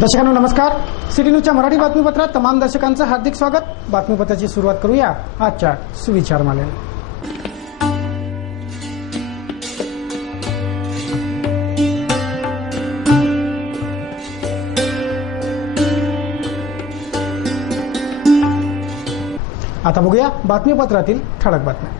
दर्शकांनो नमस्कार. सिटी न्यूजच्या मराठी बातमीपत्रात तमाम दर्शकांचं हार्दिक स्वागत. बातमीपत्राची सुरुवात करूया आजच्या सुविचार मालेने. आता बघूया बातमीपत्रातील ठळक बातम्या.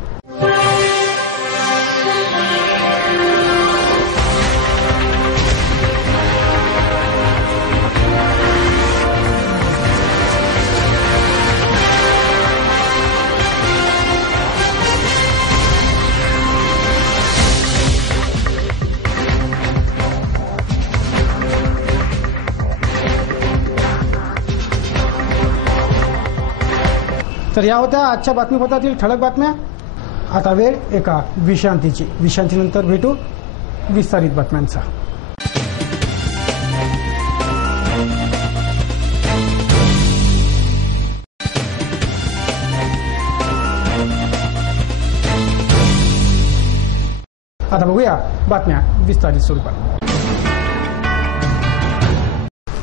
तर या होत्या आजच्या बातमीपत्रातील ठळक बातम्या. आता वेळ एका विश्रांतीची. विश्रांतीनंतर भेटू विस्तारित बातम्यांचा. आता बघूया बातम्या विस्तारित स्वरूपात.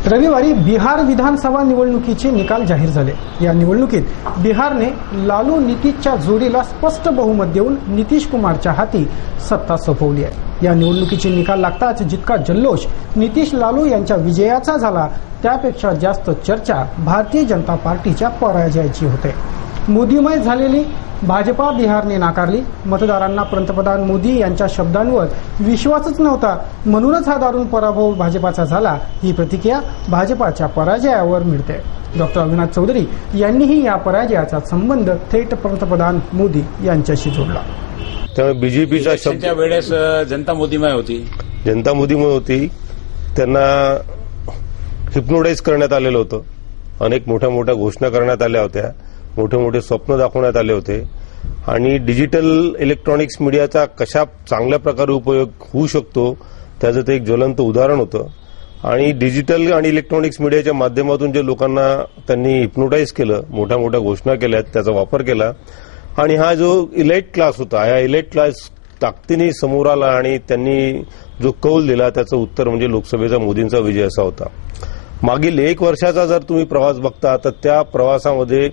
रविवारी बिहार विधानसभा निवडणुकीचे निकाल जाहीर झाले. या निवडणुकीत बिहारने लालू नितीशच्या जोडीला स्पष्ट बहुमत देऊन नितीश कुमारच्या हाती सत्ता सोपवली आहे. या निवडणुकीचे निकाल लागताच जितका जल्लोष नितीश लालू यांच्या विजयाचा झाला त्यापेक्षा जास्त चर्चा भारतीय जनता पार्टीच्या पराजयाची होते. मोदीमय झालेली भाजपा बिहारने नाकारली. मतदारांना पंतप्रधान मोदी यांच्या शब्दांवर विश्वासच नव्हता, म्हणूनच हा दारुण पराभव भाजपाचा झाला. ही प्रतिक्रिया भाजपाच्या पराजयावर मिळते. डॉक्टर अविनाश चौधरी यांनीही या पराजयाचा संबंध थेट पंतप्रधान मोदी यांच्याशी जोडला. त्यामुळे बीजेपीच्या शब्दाच्या वेळेस जनता मोदीमय होती. जनता मोदीमय होती. त्यांना हिप्नोटाईज करण्यात आलेलं होतं. अनेक मोठ्या मोठ्या घोषणा करण्यात आल्या होत्या. मोठे मोठे स्वप्न दाखवण्यात आले होते आणि डिजिटल इलेक्ट्रॉनिक्स मीडियाचा कशा चांगल्या प्रकारे उपयोग होऊ शकतो त्याचं ते एक ज्वलंत उदाहरण होतं. आणि डिजिटल आणि इलेक्ट्रॉनिक्स मीडियाच्या माध्यमातून जे लोकांना त्यांनी हिप्नोटाईज केलं, मोठ्या मोठ्या घोषणा केल्या, त्याचा वापर केला. आणि हा जो इलाइट क्लास होता, या इलाइट क्लास ताकदीने समोर आला आणि त्यांनी जो कौल दिला त्याचं उत्तर म्हणजे लोकसभेचा मोदींचा विजय असा होता. मागील 1 वर्षाचा जर तुम्ही प्रवास बघता तर त्या प्रवासामध्ये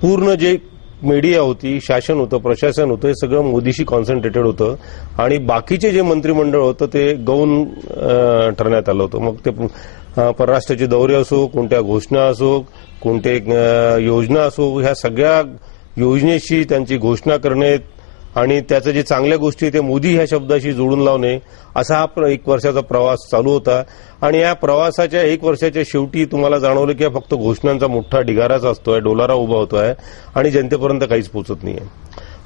पूर्ण जे मीडिया होती, शासन होतं, प्रशासन होतं, हे सगळं मोदीशी कॉन्सन्ट्रेटेड होतं आणि बाकीचे जे मंत्रिमंडळ होतं ते गौण ठरण्यात आलं होतं. मग ते परराष्ट्राचे दौरे असो, कोणत्या घोषणा असो, कोणते योजना असो, ह्या सगळ्या योजनेशी त्यांची घोषणा करणे आणि त्याचं जे चांगल्या गोष्टी ते मोदी ह्या शब्दाशी जोडून लावणे, असा हा 1 वर्षाचा प्रवास चालू होता. आणि या प्रवासाच्या 1 वर्षाच्या शेवटी तुम्हाला जाणवलं की फक्त घोषणांचा मोठा ढिगाराच असतोय, डोलारा उभा होतोय आणि जनतेपर्यंत काहीच पोहोचत नाहीये.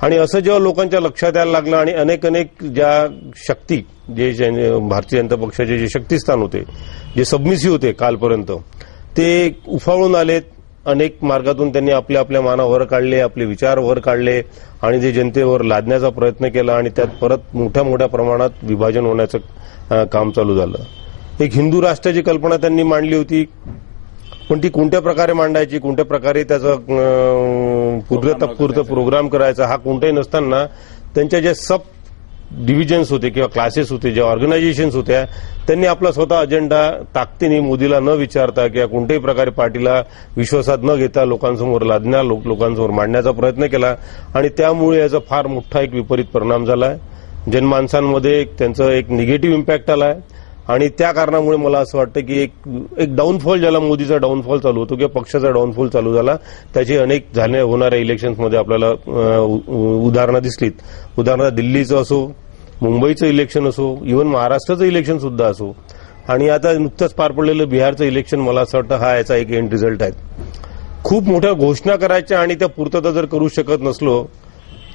आणि असं जेव्हा लोकांच्या लक्षात यायला लागलं आणि अनेक ज्या शक्ती, जे भारतीय जनता पक्षाचे जे शक्तिस्थान होते, जे सबमिसिव्ह होते कालपर्यंत, ते उफाळून आलेत. अनेक मार्गातून त्यांनी आपल्या मानावर काढले, आपले विचार वर काढले आणि ते जनतेवर लादण्याचा प्रयत्न केला आणि त्यात परत मोठ्या प्रमाणात विभाजन होण्याचं काम चालू झालं. एक हिंदू राष्ट्राची कल्पना त्यांनी मांडली होती, पण ती कोणत्या प्रकारे मांडायची, कोणत्या प्रकारे त्याचा पूर्णतः प्रोग्राम करायचा, हा कोणताही नसताना त्यांच्या ज्या सब डिव्हिजन्स होते किंवा क्लासेस होते, ज्या ऑर्गनायझेशन्स होत्या, त्यांनी आपला स्वतः अजेंडा ताकदीने मोदीला न विचारता किंवा कोणत्याही प्रकारे पार्टीला विश्वासात न घेता लोकांसमोर लादण्या, लोकांसमोर मांडण्याचा प्रयत्न केला आणि त्यामुळे याचा फार मोठा एक विपरीत परिणाम झालाय. जनमानसांमध्ये त्यांचा एक निगेटिव्ह इम्पॅक्ट आलाय आणि त्या कारणामुळे मला असं वाटतं की एक डाऊनफॉल, ज्याला मोदीचा डाऊनफॉल चालू होतो किंवा पक्षाचा डाऊनफॉल चालू झाला, त्याची अनेक होणाऱ्या इलेक्शन्समध्ये आपल्याला उदाहरणं दिसलीत. उदाहरणार्थ दिल्लीचं असो, मुंबईचं इलेक्शन असो, इव्हन महाराष्ट्राचं इलेक्शन सुद्धा असो आणि आता नुकतंच पार पडलेलं बिहारचं इलेक्शन, मला असं वाटतं हा याचा एक एंड रिझल्ट आहे. खूप मोठ्या घोषणा करायच्या आणि त्या पूर्तता जर करू शकत नसलो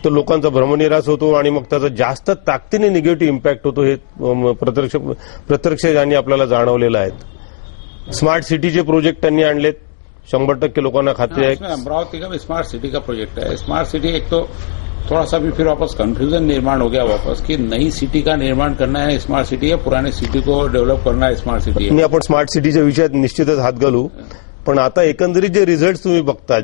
तर लोकांचा भ्रमनिरास होतो आणि मग त्याचा जास्त ताकदीने निगेटिव्ह इम्पॅक्ट होतो. हे प्रत्यक्ष ज्यांनी आपल्याला जाणवलेलं आहे. स्मार्ट सिटीचे प्रोजेक्ट त्यांनी आणलेत, 100% लोकांना खात्री आहे. अमरावती का भी स्मार्ट सिटी का प्रोजेक्ट है. स्मार्ट सिटी एक तो थोड़ा सा भी फिर वापस कंफ्यूजन निर्माण हो गया वापस कि नई सिटी का निर्माण करना है स्मार्ट सिटी है, पुराने सिटी को डेव्हलप करना है स्मार्ट सिटी है. आपण स्मार्ट सिटीच्या विषयात निश्चितच हात घालू. पण आता एकंदरीत जे रिझल्ट तुम्ही बघता,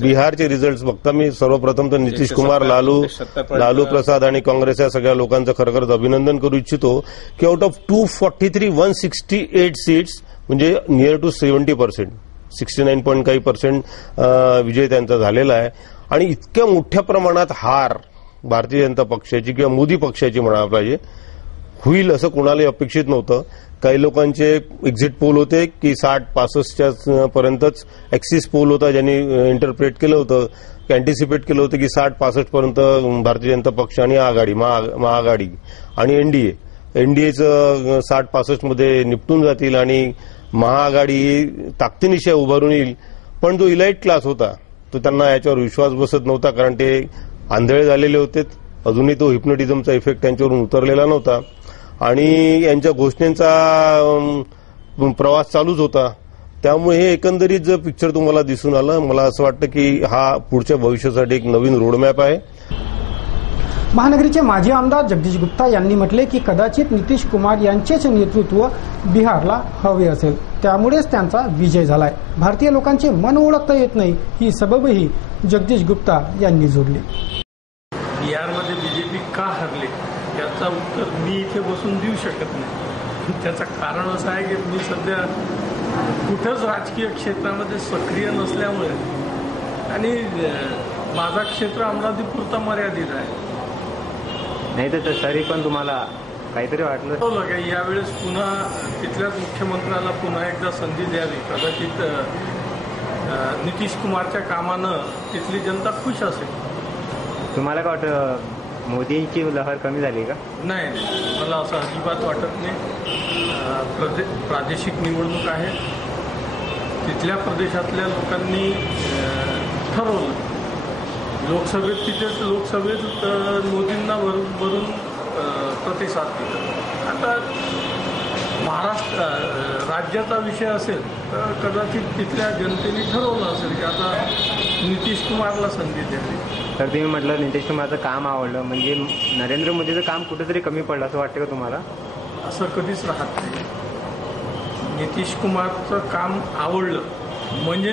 बिहारचे रिझल्ट बघता, मी सर्वप्रथम तर नितीश कुमार, लालू प्रसाद आणि काँग्रेस या सगळ्या लोकांचं खरोखरच अभिनंदन करू इच्छितो की आउट ऑफ 243 168 सीट्स म्हणजे नियर टू 70%, 69 पॉईंट काही पर्सेंट विजय त्यांचा झालेला आहे. आणि इतक्या मोठ्या प्रमाणात हार भारतीय जनता पक्षाची किंवा मोदी पक्षाची म्हणायला पाहिजे होईल असं कोणालाही अपेक्षित नव्हतं. काही लोकांचे एक्झिट पोल होते की 60-65च्या पर्यंतच एक्सिस पोल होता, ज्यांनी इंटरप्रेट केलं होतं, अँटिसिपेट केलं होतं की 60-65 पर्यंत भारतीय जनता पक्ष आणि आघाडी महाआघाडी आणि एनडीएचं 60-65 मध्ये निपटून जातील आणि महाआघाडी ताकदीनिशी उभारून येईल. पण जो इलाइट क्लास होता तो त्यांना याच्यावर विश्वास बसत नव्हता, कारण ते आंधळे झालेले होते. अजूनही तो हिप्नोटिझमचा इफेक्ट त्यांच्यावरून उतरलेला नव्हता आणि यांच्या घोषणेचा प्रवास चालूच होता. त्यामुळे हे एकंदरीत जर पिक्चर तुम्हाला दिसून आलं, मला असं वाटतं की हा पुढच्या भविष्यासाठी एक नवीन रोडमॅप आहे. महानगरीचे माजी आमदार जगदीश गुप्ता यांनी म्हटले की कदाचित नितीश कुमार यांचेच नेतृत्व बिहारला हवे असेल, त्यामुळेच त्यांचा विजय झालाय. भारतीय लोकांचे मन ओळखता येत नाही, ही सबबही जगदीश गुप्ता यांनी जोडली. बिहारमध्ये बीजेपी का हरले याचा उत्तर मी इथे बसून देऊ शकत नाही. त्याचं कारण असं आहे की मी सध्या कुठंच राजकीय क्षेत्रामध्ये सक्रिय नसल्यामुळे आणि माझा क्षेत्र अमरावतीपुरता मर्यादित आहे. नाही तर तरी पण तुम्हाला काहीतरी वाटलं की यावेळेस पुन्हा तिथल्याच मुख्यमंत्र्याला पुन्हा एकदा संधी द्यावी. कदाचित नितीश कुमारच्या कामानं तिथली जनता खुश असेल. तुम्हाला काय वाटतं, मोदींची लहर कमी झाली का? नाही, मला असं अजिबात वाटत नाही. प्रादेशिक निवडणूक आहे, तिथल्या प्रदेशातल्या लोकांनी ठरवलं. लोकसभेत तिथेच लोकसभेत मोदींना भरून प्रतिसाद दिला. आता महाराष्ट्र राज्याचा विषय असेल तर कदाचित तिथल्या जनतेने ठरवलं असेल की आता नितीश कुमारला संधी द्यावी. तर तुम्ही म्हटलं नितीश कुमारचं काम आवडलं, म्हणजे नरेंद्र मोदीचं काम कुठेतरी कमी पडलं असं वाटतं का तुम्हाला? असं कधीच राहत नाही. नितीश कुमारचं काम आवडलं म्हणजे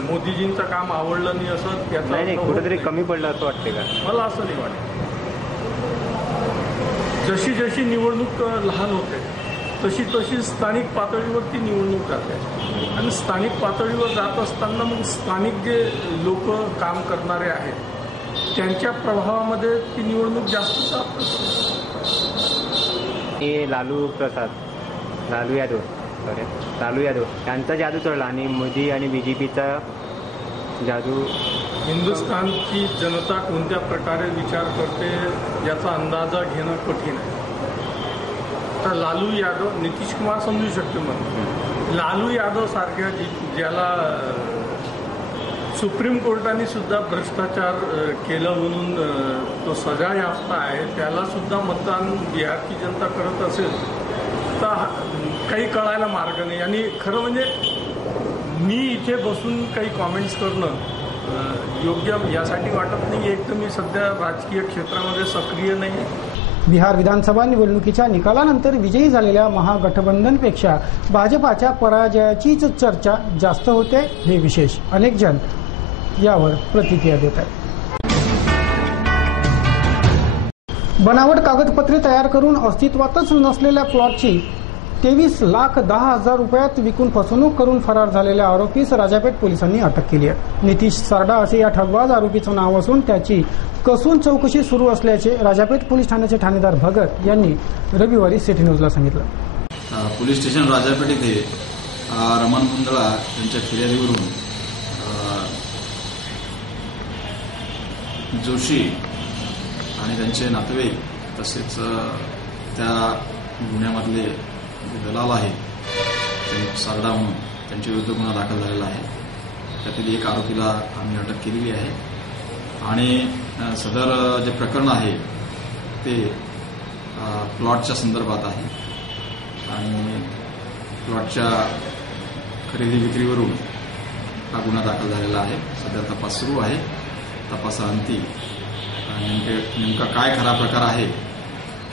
मोदीजींचं काम आवडलं नाही असं त्याचा नाही, कुठेतरी कमी पडलं असं वाटते का? मला असं नाही वाटत. जशी जशी निवडणूक लहान होते तशी तशी स्थानिक पातळीवरती निवडणूक जाते आणि स्थानिक पातळीवर जात असताना मग स्थानिक जे लोक काम करणारे आहेत त्यांच्या प्रभावामध्ये ती निवडणूक जास्त जात असते. लालू यादव यांचा जादू चढला आणि मोदी आणि बीजेपीचा जादू. हिंदुस्थानची जनता कोणत्या प्रकारे विचार करते याचा अंदाजा घेणं कठीण आहे. तर लालू यादव, नितीश कुमार समजू शकतो म्हणून, लालू यादव सारख्या ज्याला सुप्रीम कोर्टाने सुद्धा भ्रष्टाचार केलं म्हणून तो सजायाफ्ता आहे, त्याला सुद्धा मतदान बिहारची जनता करत असेल तर काही कळायला मार्ग नाही. आणि खरं म्हणजे मी इथे बसून काही कॉमेंट्स करणं योग्य यासाठी वाटत नाही. एक तर मी सध्या राजकीय क्षेत्रामध्ये सक्रिय नाही. बिहार विधानसभा निवडणुकीच्या निकालानंतर विजयी झालेल्या महागठबंधनपेक्षा भाजपाच्या पराजयाचीच चर्चा जास्त होते, हे विशेष. अनेक जण यावर प्रतिक्रिया देत आहेत. बनावट कागदपत्रे तयार करून अस्तित्वातच नसलेल्या प्लॉटची 23,10,000 रुपयात विकून फसवणूक करून फरार झालेल्या आरोपीस राजापेठ पोलिसांनी अटक केली आहे. नितीश सारडा असे या ठगबाज आरोपीचं नाव असून त्याची कसून चौकशी सुरू असल्याचे राजापेठ पोलीस ठाण्याचे ठाणेदार भगत यांनी रविवारी सिटी न्यूजला सांगितलं. पोलीस स्टेशन राजापेठ येथे रमण मुंदळा यांच्या फिर्यादीवरून जोशी आणि त्यांचे नातेवाईक तसेच त्या गुन्ह्यामधले दलाल आहे सारडा म्हणून त्यांच्या विरुद्ध गुन्हा दाखल झालेला आहे. त्यातील एक आरोपीला आम्ही अटक केलेली आहे आणि सदर जे प्रकरण आहे ते प्लॉटच्या संदर्भात आहे आणि प्लॉटच्या खरेदी विक्रीवरून हा गुन्हा दाखल झालेला आहे. सध्या तपास सुरू आहे. तपासाअंती नेमका काय खरा प्रकार आहे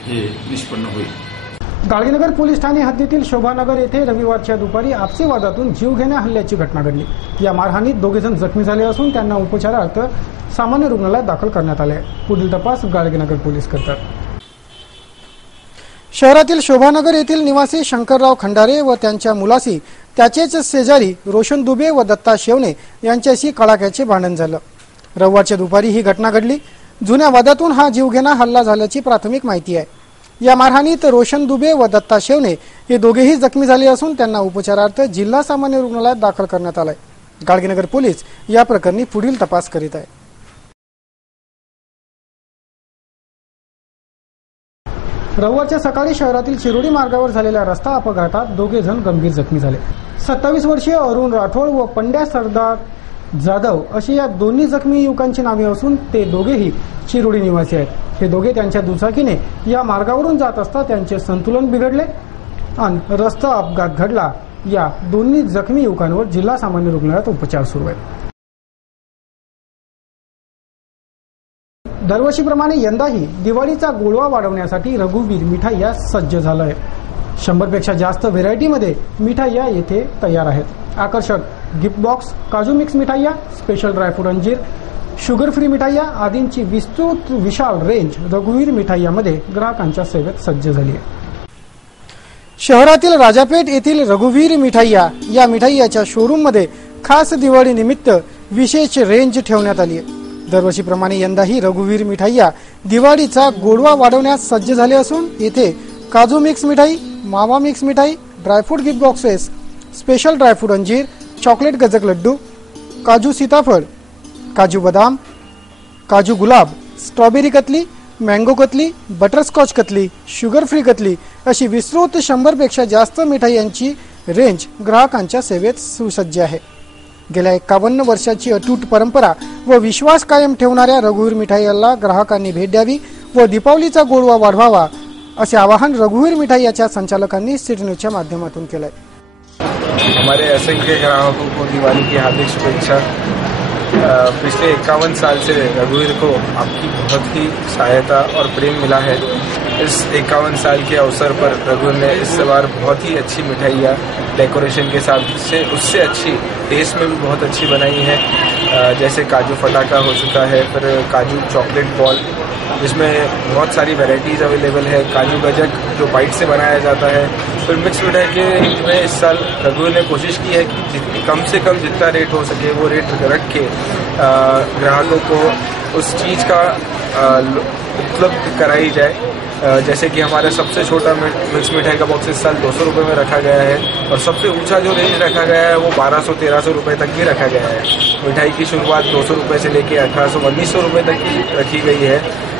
हे निष्पन्न होईल. गाडगेनगर पोलीस ठाणे हद्दीतील शोभानगर येथे रविवारच्या दुपारी आपसी वादातून जीवघेण्या हल्ल्याची घटना घडली. या मारहाणीत 2 जण जखमी झाले असून त्यांना उपचारार्थ सामान्य रुग्णालयात दाखल करण्यात आले. पुढील तपास गाडगेनगर पोलीस करतात. शहरातील शोभानगर येथील निवासी शंकरराव खंडारे व त्यांच्या मुलाशी त्याचेच शेजारी रोशन दुबे व दत्ता शेवणे यांच्याशी कडाक्याचे भांडण झालं. रविवारच्या दुपारी ही घटना घडली. जुन्या वादातून हा जीवघेणा हल्ला झाल्याची प्राथमिक माहिती आहे. या मारहाणीत रोशन दुबे व दत्ता शेवणे हे दोघेही जखमी झाले असून त्यांना उपचारार्थ जिल्हा सामान्य रुग्णालयात दाखल करण्यात आलाय. गाडगेनगर पोलीस या प्रकरणी पुढील तपास करीत आहेत. रविवारच्या सकाळी शहरातील चिरोडी मार्गावर झालेल्या रस्ता अपघातात दोघे जण गंभीर जखमी झाले. 27 वर्षीय अरुण राठोड व पंड्या सरदार जाधव अशी या दोन्ही जखमी युवकांची नावे असून ते दोघेही चिरोडी निवासी आहेत. हे दोघे त्यांच्या दुचाकीने या मार्गावरून जात असता त्यांचे संतुलन बिघडले आणि रस्ता अपघात घडला. या दोन्ही जखमी युवकांवर जिल्हा सामान्य रुग्णालयात उपचार सुरू आहेत. दरवर्षीप्रमाणे यंदाही दिवाळीचा गोडवा वाढवण्यासाठी रघुवीर मिठाई सज्ज झालं आहे. 100 पेक्षा जास्त व्हेरायटीमध्ये मिठाई येथे तयार आहेत. आकर्षक गिफ्ट बॉक्स, काजू मिक्स मिठाई, स्पेशल ड्रायफ्रूट अंजीर, शुगर फ्री मिठाई आदींची विस्तृत विशाल रेंज रघुवीर मिठाईमध्ये ग्राहकांच्या सेवेत सज्ज झाली आहे. शहरातील राजापेठ येथील रघुवीर मिठाई या मिठाईच्या शोरूममध्ये खास दिवाळी निमित्त विशेष रेंज ठेवण्यात आली आहे. दरवर्षीप्रमाणे यंदाही रघुवीर मिठाई दिवाळीचा गोडवा वाढवण्यास सज्ज झाले असून येथे काजू मिक्स मिठाई, मावा मिक्स मिठाई, dry fruit gift boxes, special dry fruit अंजीर, चॉकलेट गजक लड्डू, काजू सीताफळ, काजू बदाम, काजू गुलाब, strawberry katli, mango katli, butterscotch katli, sugar free katli अशी विस्तृत 100 पेक्षा जास्त मिठाईंची रेंज ग्राहकांच्या सेवेत सुसज्ज आहे. गेल्या 51 वर्षाची अतूट परंपरा व विश्वास कायम ठेवणाऱ्या रघुवीर मिठाईला ग्राहकांनी भेट द्यावी व दीपावलीचा गोडवा वाढवावा असे आवाहन रघुवीर मिठाईच्या संचालकांनी सिटी न्यूजच्या माध्यमातून केलंय. हमारे असंख्य ग्राहकों को दिवाली की हार्दिक शुभेच्छा। पिछले 51 साल से रघुवीर को आपकी बहुत ही सहायता और प्रेम मिला है। इस 51 साल के अवसर पर रघुवीर ने इस बार बहुत ही अच्छी मिठाइयाँ डेकोरेशन के साथ से उससे अच्छी टेस्ट में भी बहुत अच्छी बनाई है। जैसे काजू फटाका हो चुका है, फिर काजू चॉकलेट बॉल जिसमें बहुत सारी वैरायटीज़ अवेलेबल है, काजू गजक जो बाइट से बनाया जाता है। फिर मिक्स मिठाई के में इस साल रघुवीर ने कोशिश की है कि कम से कम जितना रेट हो सके वो रेट रख के ग्राहकों को उस चीज़ का उपलब्ध कराई जाए। जैसे कि हमारा सबसे छोटा मिक्स मिठाई का बॉक्स इस साल 200 रुपये में रखा गया है और सबसे ऊंचा जो रेंज रखा गया है वो 1200-1300 रुपये तक भी रखा गया है। मिठाई की शुरुआत 200 रुपये से लेकर 1800-1900 रुपये तक की रखी गई है।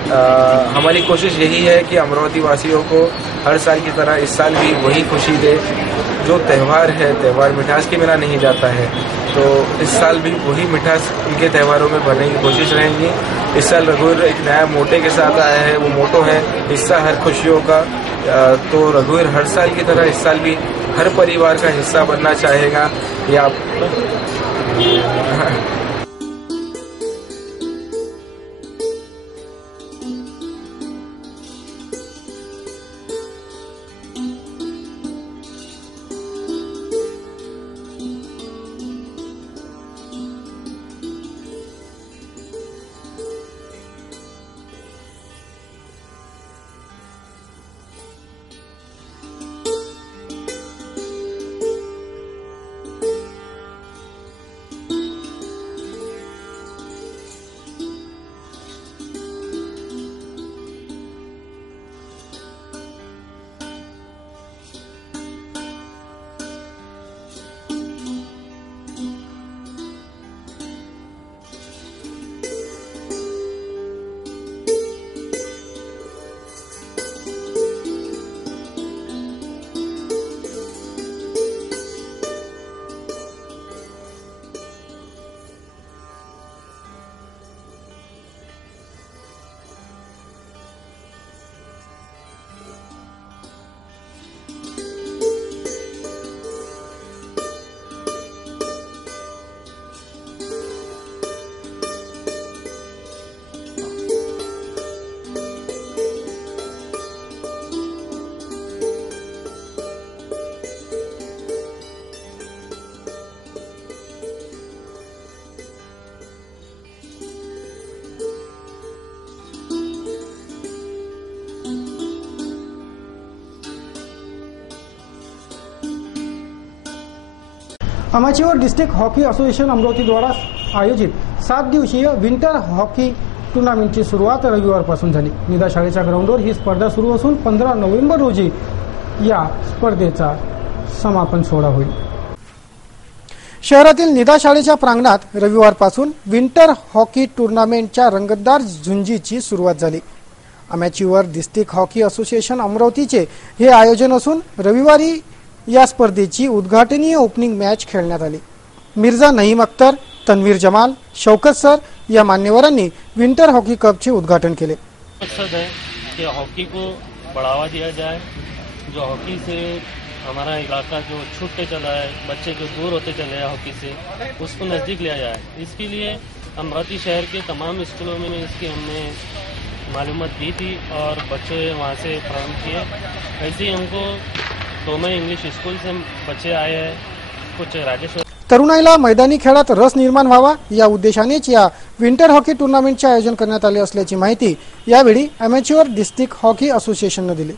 हमारी कोशिश यही है कि अमरावती वासियों को हर साल की तरह इस साल भी वही खुशी दे। जो त्यौहार है, त्यौहार मिठास के बिना नहीं जाता है, तो इस साल भी वही मिठास उनके त्योहारों में भरने की कोशिश रहेंगी। इस साल रघुवीर एक नया मोटे के साथ आया है, वो मोटो है हिस्सा हर खुशियों का। तो रघुवीर हर साल की तरह इस साल भी हर परिवार का हिस्सा बनना चाहेगा। या amateur district hockey association Amravati द्वारा आयोजित 7 दिवसीय विंटर हॉकी टूर्नामेंटची सुरुवात रविवारपासून झाली. निदा शाळेच्या ग्राउंडवर ही स्पर्धा सुरू असून 15 नोव्हेंबर रोजी या स्पर्धेचा समापन सोहळा होईल. शहरातील निदा शाळेच्या प्रांगणात रविवारपासून विंटर हॉकी टूर्नामेंटच्या रंगतदार झुंजीची सुरुवात झाली. अमॅच्युअर डिस्ट्रिक्ट हॉकी असोसिएशन अमरावतीचे हे आयोजन असून रविवारी या स्पर्धेची उद्घाटनीय ओपनिंग मॅच खेळण्यात आली. मिर्झा नईम अख्तर, तन्वीर जमाल, शौकत सर या मान्यवरांनी विंटर हॉकी कपचे उद्घाटन केले. मकसद है कि हॉकी को बढ़ावा दिया जाए. जो हॉकी से हमारा इलाका जो छूटते चला है, बच्चे जो दूर होते चले हैं हॉकी से, उसको नज़दीक लिया जाए. इसके लिए अमरावती शहर के तमाम स्कूलों में इसकी हमने मालूमात दी थी और बच्चे वहाँ से प्रारंभ किए. ऐसे ही हमको दोमें इंग्लिश स्कूल से बच्चे आए हैं, कुछ राजेश्वर. तरुणाईला मैदानी खेळात रस निर्माण व्हावा या उद्देशानेच या विंटर हॉकी टूर्नामेंटचे आयोजन करण्यात आले असल्याची माहिती यावेळी अमॅच्युअर डिस्ट्रिक्ट हॉकी असोसिएशनने दिली.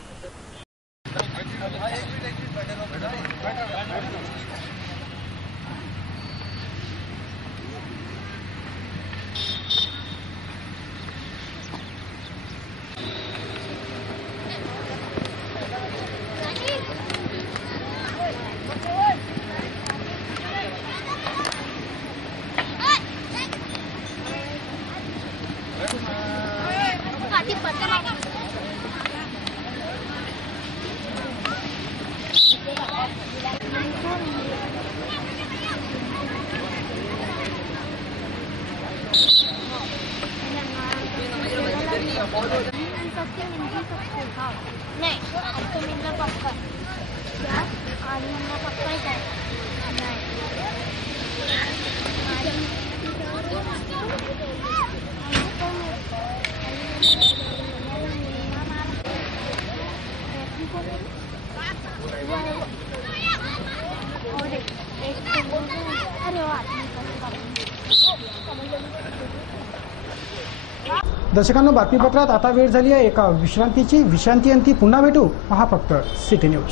दर्शकांनो, बातमीपत्रात आता वेळ झाली आहे एका विश्रांतीची. विश्रांतीअंती पुन्हा भेटू. पहा फक्त सिटी न्यूज.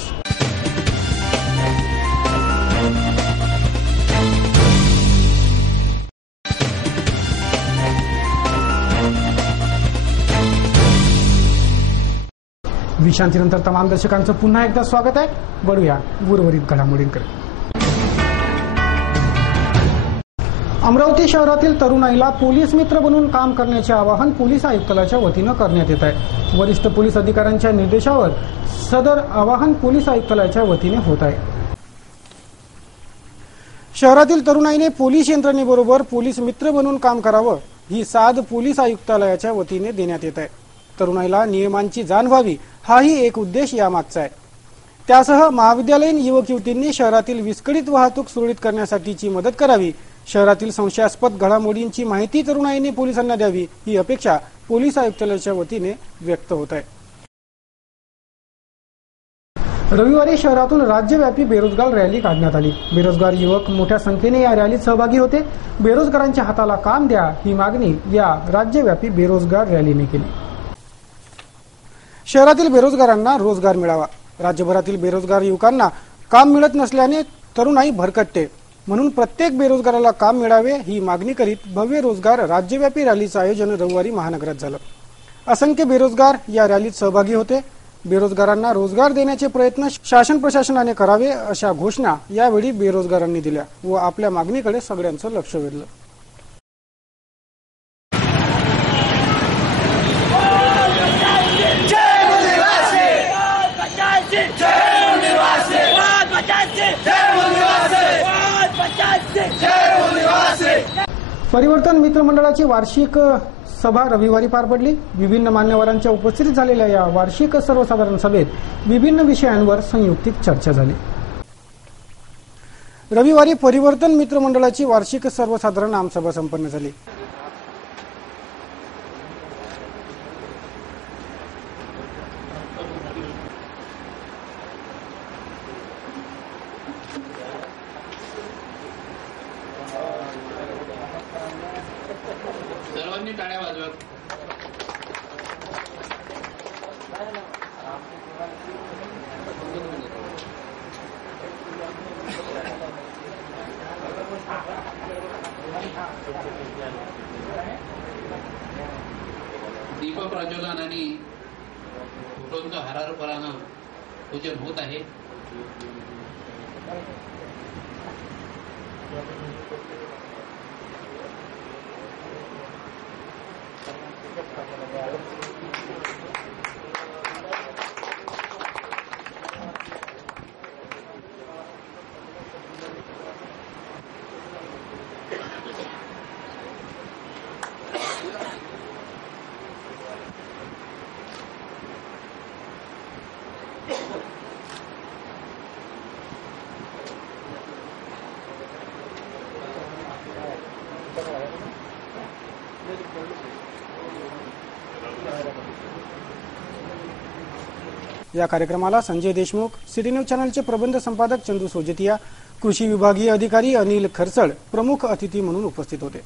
विश्रांतीनंतर तमाम दर्शकांचं पुन्हा एकदा स्वागत आहे. वळूया उर्वरित घडामोडींकडे. अमरावती शहरातील तरुणाईला पोलीस मित्र बनून काम करण्याचे आवाहन पोलीस आयुक्तालयाच्या वतीनं करण्यात येत आहे. वरिष्ठ पोलीस अधिकाऱ्यांच्या निर्देशावर सदर आवाहन पोलीस आयुक्तालयाच्या वतीने होत आहे. शहरातील तरुणाईने पोलीस यंत्रणेबरोबर पोलीस मित्र बनून काम करावं ही साध पोलीस आयुक्तालयाच्या वतीने देण्यात येत आहे. तरुणाईला नियमांची जाण व्हावी हाही एक उद्देश यामागचा आहे. त्यासह महाविद्यालयीन युवक युवतींनी शहरातील विस्कळीत वाहतूक सुरळीत करण्यासाठीची मदत करावी. शहरातील संशयास्पद घडामोडींची माहिती तरुणाईने पोलिसांना द्यावी ही अपेक्षा पोलीस आयुक्तालयाच्या वतीने व्यक्त होत आहे. रविवारी शहरातून राज्यव्यापी बेरोजगार रॅली काढण्यात आली. बेरोजगार युवक मोठ्या संख्येने या रॅलीत सहभागी होते. बेरोजगारांच्या हाताला काम द्या ही मागणी या राज्यव्यापी बेरोजगार रॅलीने केली. शहरातील बेरोजगारांना रोजगार मिळावा. राज्यभरातील बेरोजगार युवकांना काम मिळत नसल्याने तरुणाई भरकटते. म्हणून प्रत्येक बेरोजगाराला काम मिळावे ही मागणी करीत भव्य रोजगार राज्यव्यापी रॅलीचं आयोजन रविवारी महानगरात झालं. असंख्य बेरोजगार या रॅलीत सहभागी होते. बेरोजगारांना रोजगार देण्याचे प्रयत्न शासन प्रशासनाने करावे अशा घोषणा यावेळी बेरोजगारांनी दिल्या व आपल्या मागणीकडे सगळ्यांचं लक्ष वेधलं. परिवर्तन मित्र मंडळाची वार्षिक सभा रविवारी पार पडली. विभिन्न मान्यवरांच्या उपस्थितीत झालेल्या या वार्षिक सर्वसाधारण सभेत विभिन्न विषयांवर संयुक्तिक चर्चा झाली. रविवारी परिवर्तन मित्र मंडळाची वार्षिक सर्वसाधारण आमसभा संपन्न झाली. प्रज्वलन आणि फोटोंचं हारारोपणानं पूजन होत आहे. या कार्यक्रमाला संजय देशमुख, सिटी न्यूज चॅनलचे प्रबंध संपादक चंदू सोजतिया, कृषी विभागीय अधिकारी अनिल खरसळ प्रमुख अतिथी म्हणून उपस्थित होते.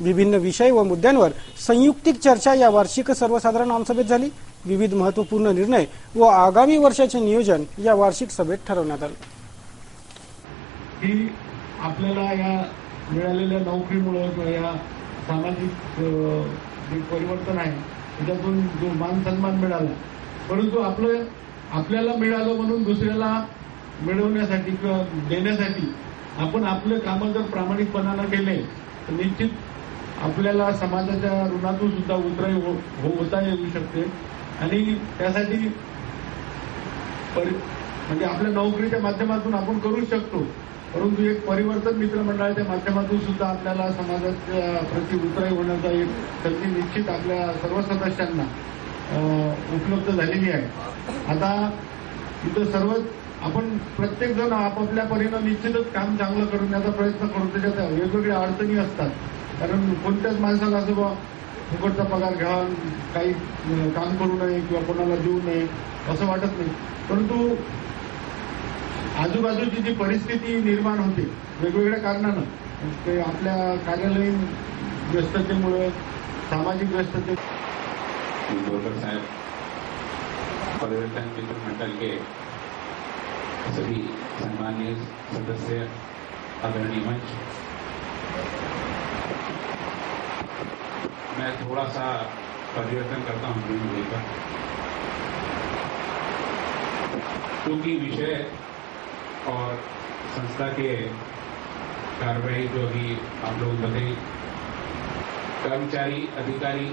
विभिन्न विषय व मुद्द्यांवर संयुक्तिक चर्चा या वार्षिक सर्वसाधारण आमसभेत झाली. विविध महत्त्वपूर्ण निर्णय व आगामी वर्षाचे नियोजन या वार्षिक सभेत ठरवण्यात आले. की आपल्याला या मिळालेल्या नोकरीमुळे किंवा या सामाजिक जे परिवर्तन आहे त्याच्यातून जो मान सन्मान मिळाला, परंतु आपल्याला मिळालं म्हणून दुसऱ्याला मिळवण्यासाठी किंवा देण्यासाठी आपण आपले कामं जर प्रामाणिकपणानं केले तर निश्चित आपल्याला समाजाच्या ऋणातून सुद्धा उतराई होता येऊ शकते. आणि त्यासाठी म्हणजे आपल्या नोकरीच्या माध्यमातून आपण करू शकतो, परंतु एक परिवर्तन मित्रमंडळाच्या माध्यमातून सुद्धा आपल्याला समाजाच्या प्रति उतराई होण्याचा एक संधी निश्चित आपल्या सर्व सदस्यांना उपलब्ध झालेली आहे. आता इथं सर्वच आपण प्रत्येक जण आपापल्या परीनं निश्चितच काम चांगलं करण्याचा प्रयत्न करू. त्याच्यात वेगवेगळ्या अडचणी असतात, कारण कोणत्याच माणसाला असं फुकटचा पगार घ्यावा, काही काम करू नये किंवा कोणाला देऊ नये असं वाटत नाही. परंतु आजूबाजूची जी परिस्थिती निर्माण होते वेगवेगळ्या कारणानं, ते आपल्या कार्यालयीन व्यस्ततेमुळे, सामाजिक व्यस्तते, गोलकर साहब, परिवर्तन मित्र मंडल के सभी सम्मानीय सदस्य, आदरणीय मंच, मैं थोड़ा सा परिवर्तन करता हूँ विषय पर, क्योंकि विषय और संस्था के कार्रवाई जो भी आप लोग बताई, कर्मचारी, अधिकारी,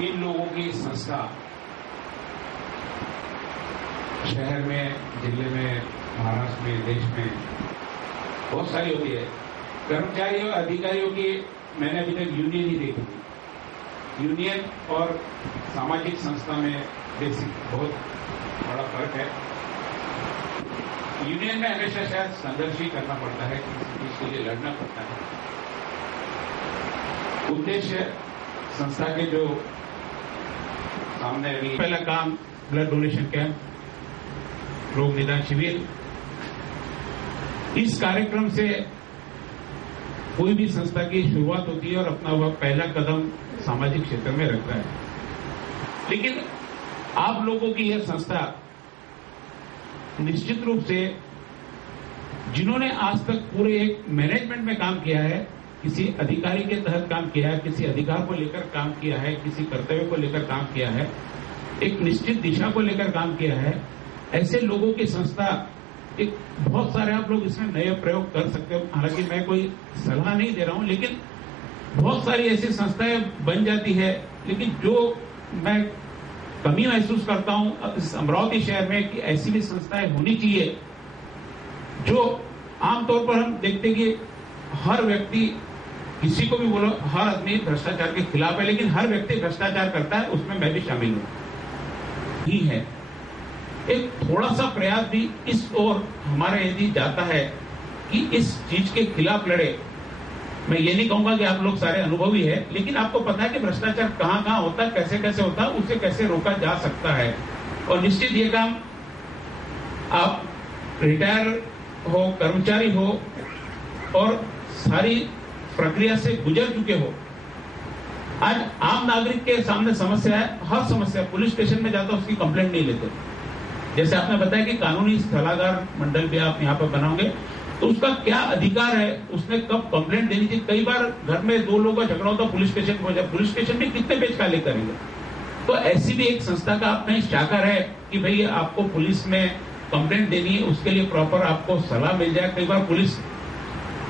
इन लोगों की संस्था शहर में, जिले में, महाराष्ट्र में, देश में बहुत सारी होती है. कर्मचारियों और अधिकारियों की मैंने अभी तक यूनियन ही देखी थी. यूनियन और सामाजिक संस्था में बेसिक बहुत बड़ा फर्क है. यूनियन में हमेशा शायद संघर्ष ही करना पड़ता है, किसी चीज के लिए लड़ना पड़ता है. उद्देश्य संस्था के जो सामने अभी पहला काम ब्लड डोनेशन कैंप, रोग निदान शिविर. इस कार्यक्रम से कोई भी संस्था की शुरुआत होती है और अपना वह पहला कदम सामाजिक क्षेत्र में रखता है. लेकिन आप लोगों की यह संस्था निश्चित रूप से, जिन्होंने आज तक पूरे एक मैनेजमेंट में काम किया है, किसी अधिकारी के तहत काम किया है, किसी अधिकार को लेकर काम किया है, किसी कर्तव्य को लेकर काम किया है, एक निश्चित दिशा को लेकर काम किया है, ऐसे लोगों की संस्था, एक बहुत सारे आप लोग इसमें नए प्रयोग कर सकते हो. हालांकि मैं कोई सलाह नहीं दे रहा हूं, लेकिन बहुत सारी ऐसी संस्थाएं बन जाती है. लेकिन जो मैं कमी महसूस करता हूं अमरावती शहर में कि ऐसी भी संस्थाएं होनी चाहिए जो आमतौर पर हम देखते कि हर व्यक्ति, किसी को भी बोलो, हर आदमी भ्रष्टाचार के खिलाफ है, लेकिन हर व्यक्ति भ्रष्टाचार करता है, उसमें मैं भी शामिल हूं ही है. एक थोड़ा सा प्रयास भी इस ओर हमारा यदि जाता है कि इस चीज के खिलाफ लड़े. मैं ये नहीं कहूंगा कि आप लोग सारे अनुभवी है, लेकिन आपको पता है कि भ्रष्टाचार कहां कहां होता है, कैसे कैसे होता है, उसे कैसे रोका जा सकता है. और निश्चित ये काम आप रिटायर हो, कर्मचारी हो और सारी प्रक्रिया से गुजर चुके हो. आज आम नागरिक के सामने समस्या है, हर समस्या पुलिस स्टेशन में जाता उसकी कंप्लेंट नहीं लेते. जैसे आपने बताया कि कानूनी सलाहकार मंडल भी आप यहाँ पर बनाओगे, तो उसका क्या अधिकार है, उसने कब कंप्लेंट देनी चाहिए. कई बार घर में दो लोगों का झगड़ा होता, पुलिस स्टेशन पहुंचा, पुलिस स्टेशन में कितने पेज काले करेंगे. तो ऐसी भी एक संस्था का आप कहीं शाखा है कि भाई आपको पुलिस में कंप्लेंट देनी है, उसके लिए प्रॉपर आपको सलाह मिल जाए। कई बार पुलिस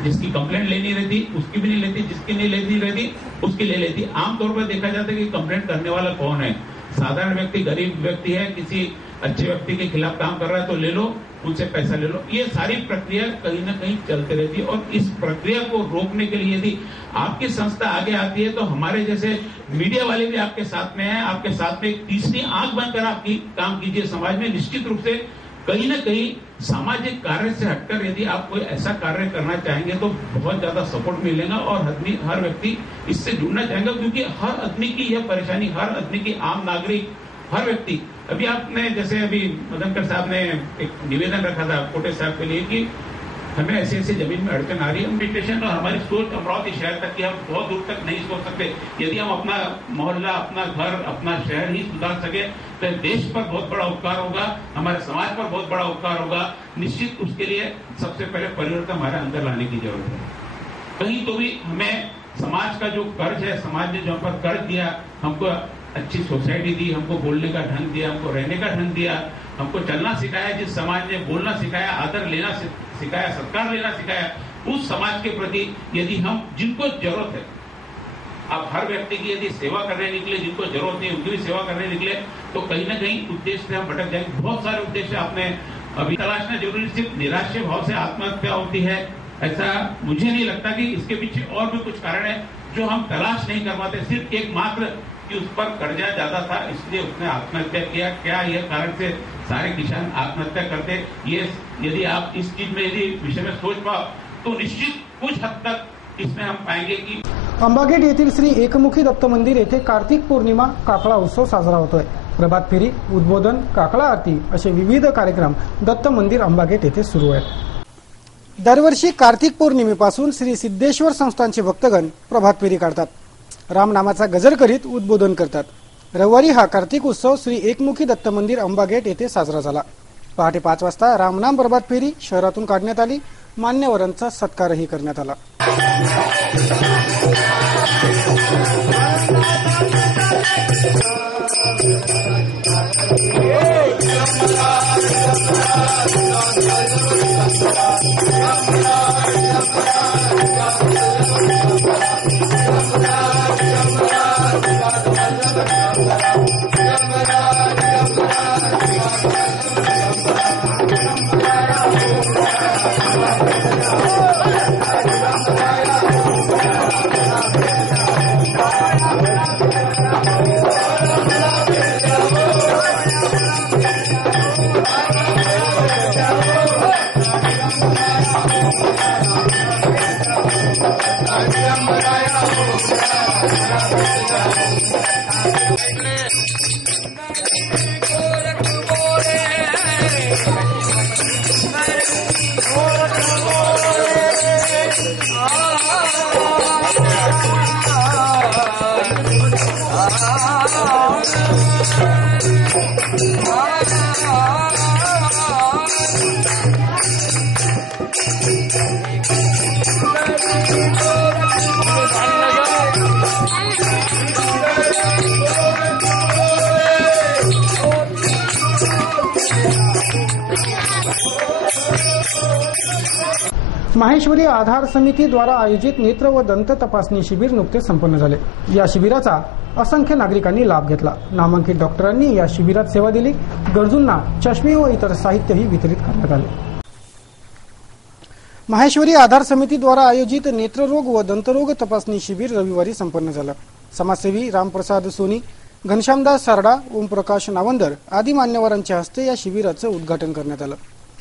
जिसकी कंप्लेंट लेनी रहती उसकी भी नहीं लेती, जिसकी नहीं लेनी रहती उसकी ले लेती। आमतौर पर देखा जाता है कि कंप्लेंट करने वाला कौन है, साधारण व्यक्ति, गरीब व्यक्ति है, किसी अच्छे व्यक्ति के खिलाफ काम कर रहा है तो ले लो, उनसे पैसा ले लो। ये सारी प्रक्रिया कहीं ना कहीं चलती रहती है और इस प्रक्रिया को रोकने के लिए यदि आपकी संस्था आगे आती है तो हमारे जैसे मीडिया वाले भी आपके साथ में हैं, आपके साथ में एक तीसरी आंख बनकर आपकी काम कीजिए समाज में। निश्चित रूप से कहीं ना कहीं सामाजिक कार्य से हटकर यदि आप कोई ऐसा कार्य करना चाहेंगे तो बहुत ज्यादा सपोर्ट मिलेगा और हर व्यक्ति इससे जुड़ना चाहेगा, क्योंकि हर आदमी की यह परेशानी, हर आदमी की, आम नागरिक, हर व्यक्ति। अभी आपने जैसे अभी मदनकर साहब ने एक निवेदन रखा था कोटे साहब के लिए कि हमें ऐसे ऐसे जमीन में अड़चन आ रही है। मेडिटेशन और हमारी सोच अमरावती शहर तक की, हम बहुत दूर तक नहीं सोच सकते। यदि हम अपना मोहल्ला, अपना घर, अपना शहर ही सुधार सके तो देश पर बहुत बड़ा उपकार होगा, हमारे समाज पर बहुत बड़ा उपकार होगा। निश्चित उसके लिए सबसे पहले परिवर्तन हमारे अंदर लाने की जरूरत है। कहीं तो भी हमें समाज का जो कर्ज है, समाज ने जो हम पर कर्ज दिया, हमको अच्छी सोसाइटी दी, हमको बोलने का ढंग दिया, हमको रहने का ढंग दिया, हमको चलना सिखाया, जिस समाज ने बोलना सिखाया, आदर लेना सिखाया, सत्कार लेना सिखाया, उस समाज के प्रति यदि हम, जिनको जरूरत है, आप हर व्यक्ति की यदि सेवा करने निकले, जिनको जरूरत नहीं उनकी भी सेवा करने निकले, तो कहीं ना कहीं उद्देश्य से हम भटक जाएंगे। बहुत सारे उद्देश्य आपने अभी तलाशना जरूरी, सिर्फ निराश भाव से आत्महत्या होती है ऐसा मुझे नहीं लगता। कि इसके पीछे और भी कुछ कारण है जो हम तलाश नहीं कर पाते। सिर्फ एक मात्र कि उस पर कर्जा ज्यादा था इसलिए उसने आत्महत्या किया। क्या यह कारण से सारे किसान आत्महत्या करते? ये यदि आप इस चीज में, यदि विषय में सोच पाओ तो निश्चित कुछ हद तक इसमें हम पाएंगे कि अंबागेट येथील श्री एकमुखी दत्त मंदिर येथे कार्तिक पौर्णिमा काकळा उत्सव साजरा होतोय। प्रभात फेरी, उद्बोधन, काकळा आरती असे विविध कार्यक्रम दत्त मंदिर अंबागेट येथे सुरू आहेत। दरवर्षी कार्तिक पौर्णिमेपासून श्री सिद्धेश्वर संस्थानचे भक्तगण प्रभात फेरी काढतात, रामनामाचा गजर करीत उद्बोधन करतात। रविवारी हा कार्तिक उत्सव श्री एकमुखी दत्त मंदिर अंबागेट येथे साजरा झाला। पहाटे 5 वाजता रामनाम प्रभात फेरी शहरातून काढण्यात आली, मान्यवरांचा सत्कारही करण्यात आला। माहेश्वरी आधार समिती द्वारा आयोजित नेत्र व दंत तपासणी शिबिर नुकतेच संपन्न झाले। या शिबिराचा असंख्य नागरिकांनी लाभ घेतला। नामांकित डॉक्टरांनी या शिबिरात सेवा दिली। गरजूंना चष्मे व इतर साहित्यही वितरित करण्यात आले। माहेश्वरी आधार समिती द्वारा आयोजित नेत्ररोग व दंतरोग तपासणी शिबिर रविवारी संपन्न झालं। समाजसेवी रामप्रसाद सोनी, घनश्यामदास सारडा, ओमप्रकाश नावंदर आदी मान्यवरांच्या हस्ते या शिबिराचं उद्घाटन करण्यात आलं।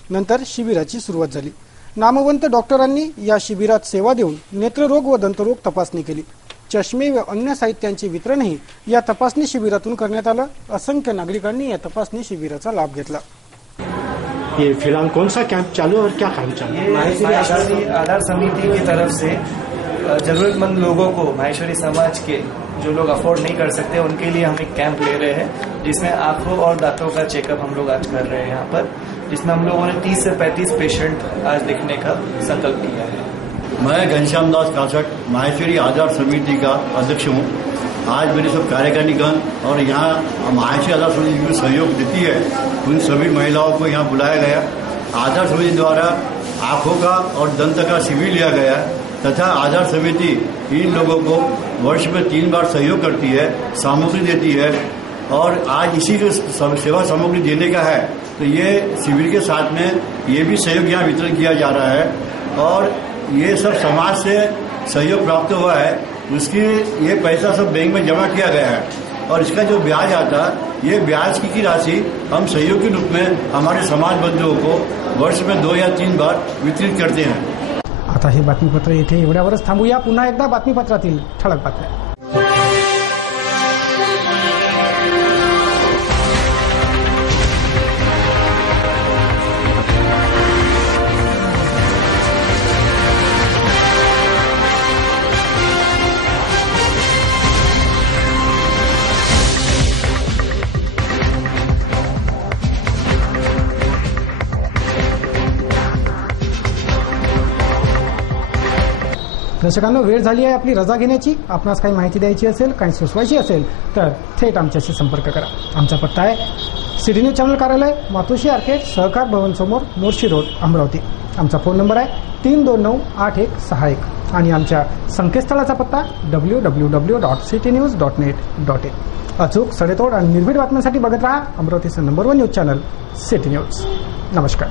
नंतर शिबिराची सुरुवात झाली। नामवंत डॉक्टरांनी या शिबिरात सेवा देऊन नेत्ररोग व दंतरोग तपासणी केली। चष्मे व अन्य साहित्यांचे वितरणही या तपासणी शिबिरातून करण्यात आलं। असंख्य नागरिकांनी या तपासणी शिबिराचा लाभ घेतला। ये फिलहाल कौन सा कैंप चालू है और क्या काम चालू है? माहेश्वरी आधार समिति की तरफ से जरूरतमंद लोगों को, माहेश्वरी समाज के जो लोग अफोर्ड नहीं कर सकते उनके लिए हम एक कैंप ले रहे हैं, जिसमें आंखों और दांतों का चेकअप हम लोग आज कर रहे हैं यहाँ पर, जिसमें हम लोगों ने 30 से 35 पेशेंट आज दिखने का संकल्प किया है। मैं घनश्यामदास कासट माहेश्वरी आधार समिति का अध्यक्ष हूँ। आज मेरी सब कार्यकारिणीगण और यहाँ महाशय आधार समिति जो सहयोग देती है उन सभी महिलाओं को यहाँ बुलाया गया। आधार समिति द्वारा आंखों का और दंत का शिविर लिया गया तथा आधार समिति इन लोगों को वर्ष में 3 बार सहयोग करती है, सामग्री देती है और आज इसी को सेवा सामग्री देने का है। तो ये शिविर के साथ में ये भी सहयोग यहाँ वितरण किया जा रहा है और ये सब समाज से सहयोग प्राप्त हुआ है। उसकी ये पैसा सब बैंक में जमा किया गया है और इसका जो ब्याज आता है ये ब्याज की राशि हम सहयोग के रूप में हमारे समाज बंधुओं को वर्ष में 2 या 3 बार वितरित करते हैं। आता हे बातमीपत्र येथे एवढ्यावरच थांबूया। पुन्हा एकदा बातमीपत्रातील ठळक बातम्या। दर्शकांनो, वेळ झाली आहे आपली रजा घेण्याची। आपणास काही माहिती द्यायची असेल, काही सुचवायची असेल तर थेट आमच्याशी संपर्क करा। आमचा पत्ता आहे सिटी न्यूज चॅनल कार्यालय, मातोश्री आर्केड, सहकार भवन समोर, मोर्शी रोड, अमरावती। आमचा फोन नंबर आहे 3298161 आणि आमच्या संकेतस्थळाचा पत्ता www.citynews.net.in। अचूक, सडेतोड आणि निर्भीड बातम्यांसाठी बघत राहा अमरावतीचं number 1 news channel city news. नमस्कार।